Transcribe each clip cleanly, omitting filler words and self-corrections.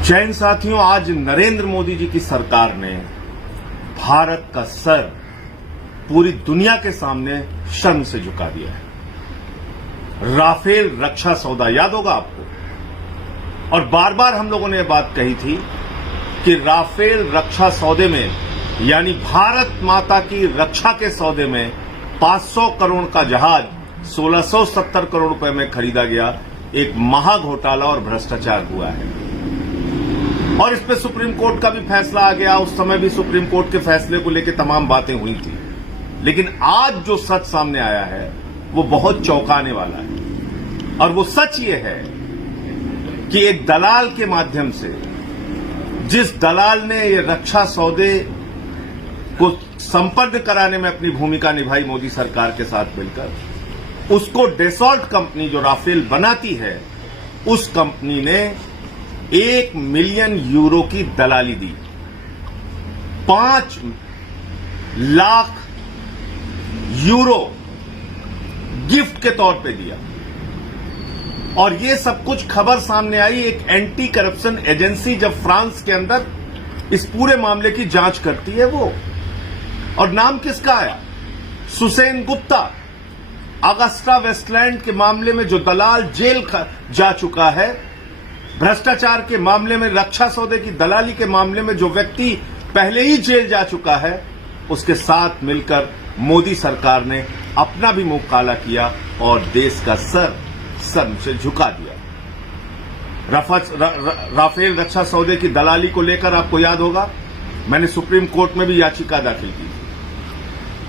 जय हिंद साथियों, आज नरेंद्र मोदी जी की सरकार ने भारत का सर पूरी दुनिया के सामने शर्म से झुका दिया है। राफेल रक्षा सौदा याद होगा आपको, और बार बार हम लोगों ने यह बात कही थी कि राफेल रक्षा सौदे में, यानी भारत माता की रक्षा के सौदे में 500 करोड़ का जहाज 1670 करोड़ रुपए में खरीदा गया। एक महा घोटाला और भ्रष्टाचार हुआ है, और इस पे सुप्रीम कोर्ट का भी फैसला आ गया। उस समय भी सुप्रीम कोर्ट के फैसले को लेकर तमाम बातें हुई थी, लेकिन आज जो सच सामने आया है वो बहुत चौंकाने वाला है। और वो सच ये है कि एक दलाल के माध्यम से, जिस दलाल ने ये रक्षा सौदे को संपन्न कराने में अपनी भूमिका निभाई मोदी सरकार के साथ मिलकर, उसको डेसॉल्ट कंपनी जो राफेल बनाती है, उस कंपनी ने 1 मिलियन यूरो की दलाली दी, 5 लाख यूरो गिफ्ट के तौर पे दिया। और ये सब कुछ खबर सामने आई एक एंटी करप्शन एजेंसी जब फ्रांस के अंदर इस पूरे मामले की जांच करती है वो। और नाम किसका आया? सुसेन गुप्ता। अगस्टा वेस्टलैंड के मामले में जो दलाल जेल जा चुका है, भ्रष्टाचार के मामले में, रक्षा सौदे की दलाली के मामले में जो व्यक्ति पहले ही जेल जा चुका है, उसके साथ मिलकर मोदी सरकार ने अपना भी मुंह काला किया और देश का सर शर्म से झुका दिया। राफेल रक्षा सौदे की दलाली को लेकर आपको याद होगा, मैंने सुप्रीम कोर्ट में भी याचिका दाखिल की,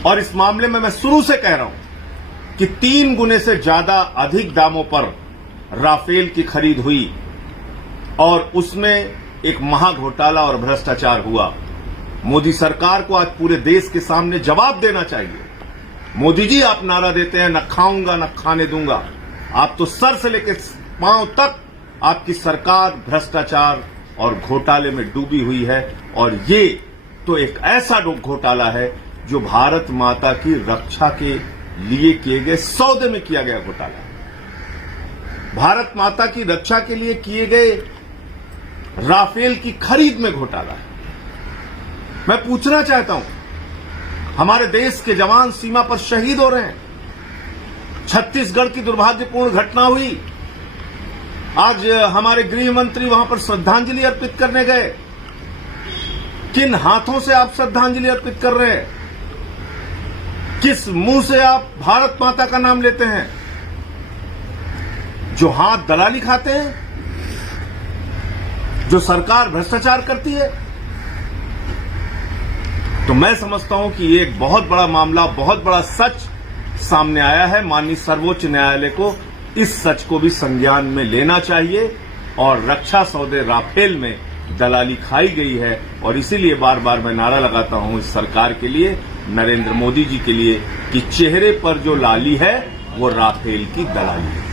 और इस मामले में मैं शुरू से कह रहा हूं कि 3 गुने से ज्यादा अधिक दामों पर राफेल की खरीद हुई, और उसमें एक महा घोटाला और भ्रष्टाचार हुआ। मोदी सरकार को आज पूरे देश के सामने जवाब देना चाहिए। मोदी जी, आप नारा देते हैं न खाऊंगा न खाने दूंगा, आप तो सर से लेकर पांव तक आपकी सरकार भ्रष्टाचार और घोटाले में डूबी हुई है। और ये तो एक ऐसा घोटाला है जो भारत माता की रक्षा के लिए किए गए सौदे में किया गया घोटाला, भारत माता की रक्षा के लिए किए गए राफेल की खरीद में घोटाला है। मैं पूछना चाहता हूं, हमारे देश के जवान सीमा पर शहीद हो रहे हैं। छत्तीसगढ़ की दुर्भाग्यपूर्ण घटना हुई, आज हमारे गृह मंत्री वहां पर श्रद्धांजलि अर्पित करने गए। किन हाथों से आप श्रद्धांजलि अर्पित कर रहे हैं? किस मुंह से आप भारत माता का नाम लेते हैं? जो हाथ दलाली खाते हैं, जो सरकार भ्रष्टाचार करती है। तो मैं समझता हूं कि ये एक बहुत बड़ा मामला, बहुत बड़ा सच सामने आया है। माननीय सर्वोच्च न्यायालय को इस सच को भी संज्ञान में लेना चाहिए, और रक्षा सौदे राफेल में दलाली खाई गई है। और इसीलिए बार बार मैं नारा लगाता हूं इस सरकार के लिए, नरेंद्र मोदी जी के लिए, कि चेहरे पर जो लाली है वो राफेल की दलाली है।